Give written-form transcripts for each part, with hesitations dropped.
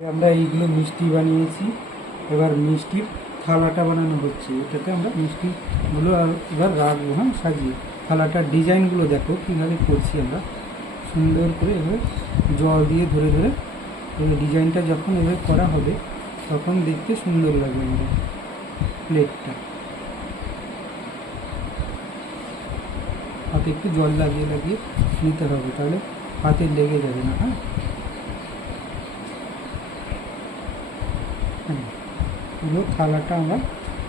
আমরা এইগুলো মিষ্টি বানিয়েছি। এবার মিষ্টির থালাটা বানানো হচ্ছে। এটাতে আমরা মিষ্টিগুলো এবার রাখবো, হ্যাঁ, সাজিয়ে। থালাটার ডিজাইনগুলো দেখো কীভাবে করছি আমরা, সুন্দর করে এভাবে জল দিয়ে ধরে ধরে এবার ডিজাইনটা যখন এভাবে করা হবে তখন দেখতে সুন্দর লাগবে আমাদের প্লেটটা। হাতে একটু জল লাগিয়ে লাগিয়ে নিতে হবে, তাহলে হাতে লেগে যাবে না। পুরো থালাটা আমরা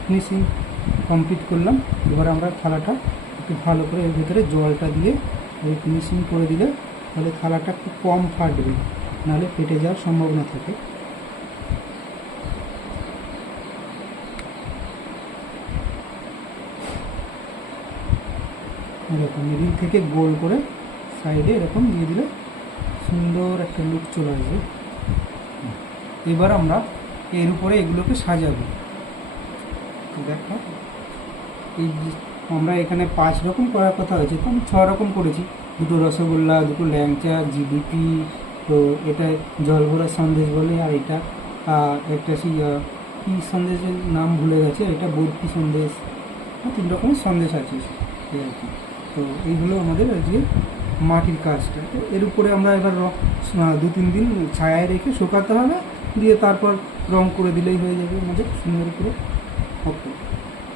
ফিনিশিং কমপ্লিট করলাম। এবার আমরা থালাটা একটু ভালো করে এর ভিতরে জলটা দিয়ে ফিনিশিং করে দিলে তাহলে থালাটা খুব কম ফাটবে, নাহলে ফেটে যাওয়ার সম্ভাবনা থাকে। এরকম মিডিল থেকে গোল করে সাইডে এরকম দিয়ে দিলে সুন্দর একটা লুক চলে আসবে। এবার আমরা এর উপরে এগুলোকে সাজাবো। দেখো এই আমরা এখানে 5 রকম করার কথা হয়েছে, তো আমি 6 রকম করেছি। 2টো রসগোল্লা, 2টো ল্যাংচা, জিলিপি, তো এটা জলভরা সন্দেশ বলে, আর এটা একটা সেই কী সন্দেশের নাম ভুলে গেছে, এটা বরফি সন্দেশ, 3 রকমের সন্দেশ আছে এই আর কি। তো এইগুলো আমাদের আজকে মাটির কাজটা। তো এর উপরে আমরা এবার 2-3 দিন ছায়ায় রেখে শুকাতে হবে, দিয়ে তারপর রং করে দিলেই হয়ে যাবে আমাদের সুন্দর করে। ওকে।